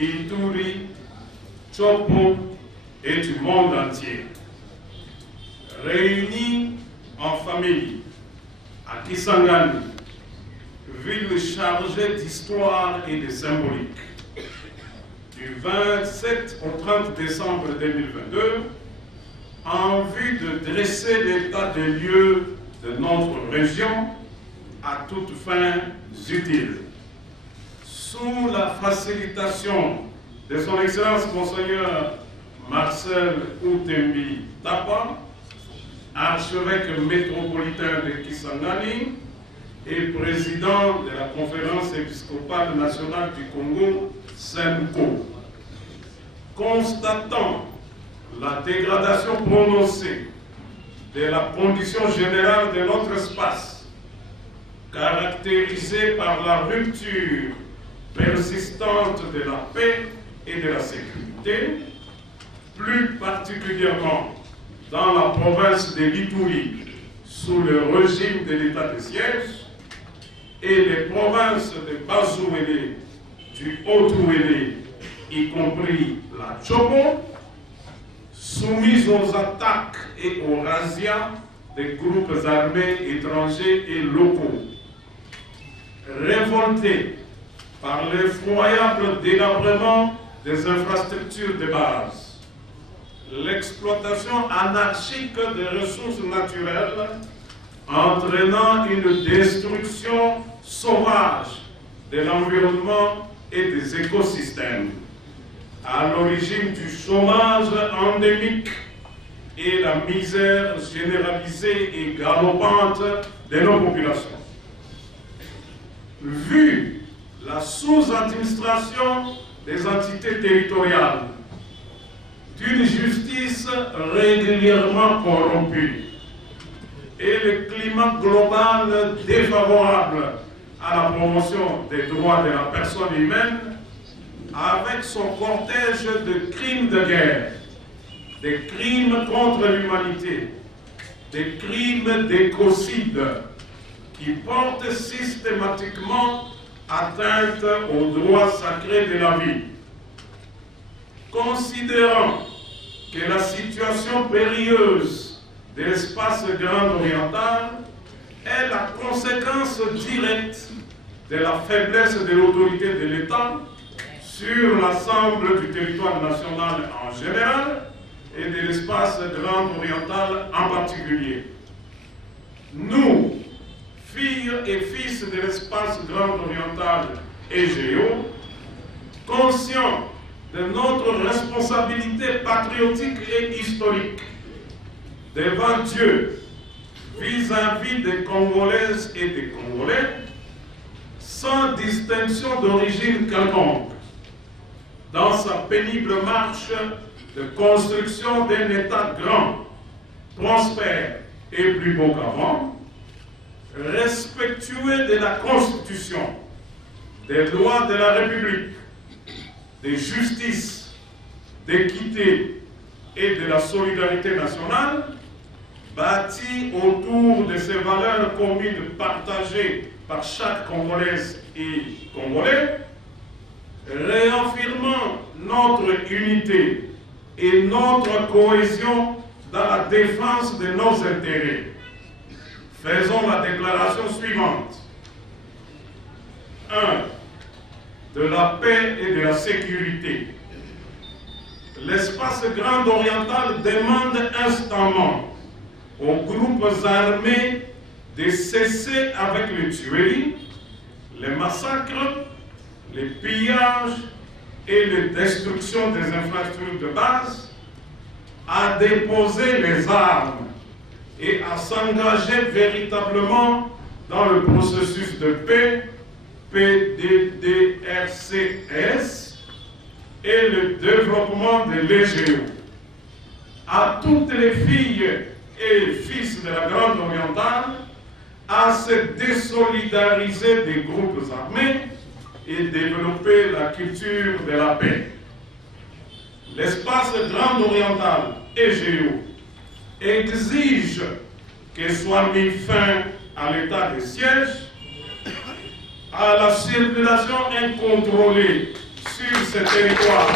Ituri, Chopo et du monde entier. Réunis en famille à Kisangani, ville chargée d'histoire et de symbolique, du 27 au 30 décembre 2022, en vue de dresser l'état des lieux de notre région à toutes fins utiles. Sous la facilitation de son Excellence Monseigneur Marcel Outembi Tapa, archevêque métropolitain de Kisangani et président de la Conférence épiscopale nationale du Congo, SENCO. Constatant la dégradation prononcée de la condition générale de notre espace, caractérisée par la rupture persistante de la paix et de la sécurité, plus particulièrement dans la province de l'Ituri, sous le régime de l'état de siège, et les provinces de Bazouélé, du Haut-Ouélé, y compris la Chopo, soumises aux attaques et aux razzias des groupes armés étrangers et locaux. Révoltés par l'effroyable délabrement des infrastructures de base, l'exploitation anarchique des ressources naturelles entraînant une destruction sauvage de l'environnement et des écosystèmes, à l'origine du chômage endémique et la misère généralisée et galopante de nos populations. Vu la sous-administration des entités territoriales, d'une justice régulièrement corrompue et le climat global défavorable à la promotion des droits de la personne humaine, avec son cortège de crimes de guerre, des crimes contre l'humanité, des crimes d'écocide qui portent systématiquement atteinte aux droits sacrés de la vie. Considérant que la situation périlleuse de l'espace Grand Oriental est la conséquence directe de la faiblesse de l'autorité de l'État sur l'ensemble du territoire national en général et de l'espace Grand Oriental en particulier. Nous, filles et fils de l'espace Grand Oriental et Géo, conscients de notre responsabilité patriotique et historique devant Dieu vis-à-vis des Congolaises et des Congolais, sans distinction d'origine quelconque, dans sa pénible marche de construction d'un État grand, prospère et plus beau qu'avant, respectueux de la Constitution, des lois de la République, de justice, d'équité et de la solidarité nationale, bâtie autour de ces valeurs communes partagées par chaque Congolaise et Congolais, réaffirmant notre unité et notre cohésion dans la défense de nos intérêts. Faisons la déclaration suivante. 1. De la paix et de la sécurité. L'espace Grand Oriental demande instamment aux groupes armés de cesser avec les tueries, les massacres, les pillages et les destructions des infrastructures de base, à déposer les armes et à s'engager véritablement dans le processus de paix, PDDRCS, et le développement de l'EGO. À toutes les filles et fils de la Grande Orientale, à se désolidariser des groupes armés et développer la culture de la paix. L'espace Grand Oriental et Géo exige que soit mis fin à l'état de siège, à la circulation incontrôlée sur ce territoire.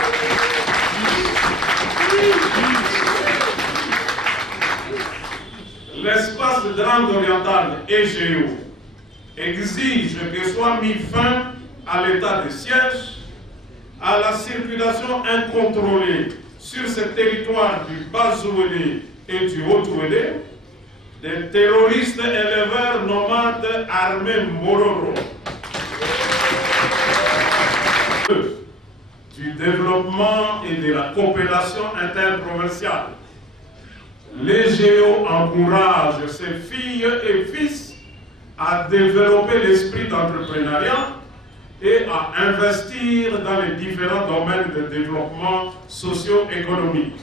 L'espace de Grande Orientale et Géo exige que soit mis fin à l'état de siège, à la circulation incontrôlée sur ce territoire du Bas-Zouélé et du Haut-Zouélé des terroristes éleveurs nomades armés Mororo, du développement et de la coopération interprovinciale. Les Géo encouragent ses filles et fils à développer l'esprit d'entrepreneuriat et à investir dans les différents domaines de développement socio-économique.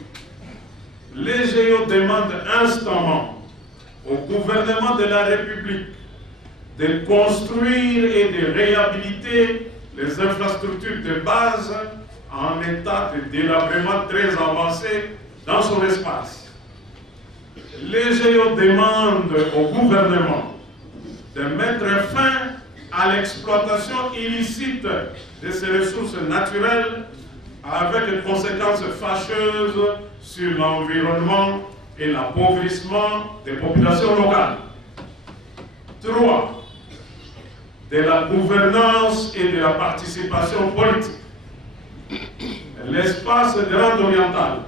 Les Géo demandent instamment au gouvernement de la République de construire et de réhabiliter les infrastructures de base en état de délabrement très avancé dans son espace. Les Géo demandent au gouvernement de mettre fin à l'exploitation illicite de ces ressources naturelles avec des conséquences fâcheuses sur l'environnement et l'appauvrissement des populations locales. 3. De la gouvernance et de la participation politique. L'espace de Grande Orientale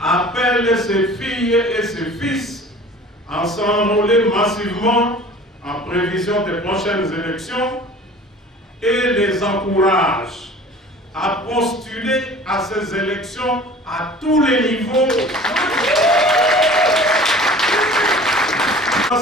appelle ses filles et ses fils à s'enrôler massivement en prévision des prochaines élections et les encourage à postuler à ces élections à tous les niveaux.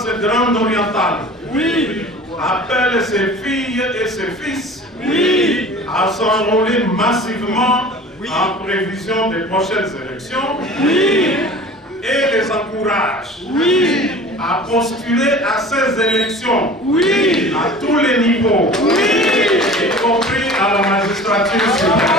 Cette Grande Orientale, oui, appelle ses filles et ses fils, oui, à s'enrôler massivement, oui, en prévision des prochaines élections, oui, et les encourage, oui, à postuler à ces élections, oui, à tous les niveaux, oui, y compris à la magistrature suprême.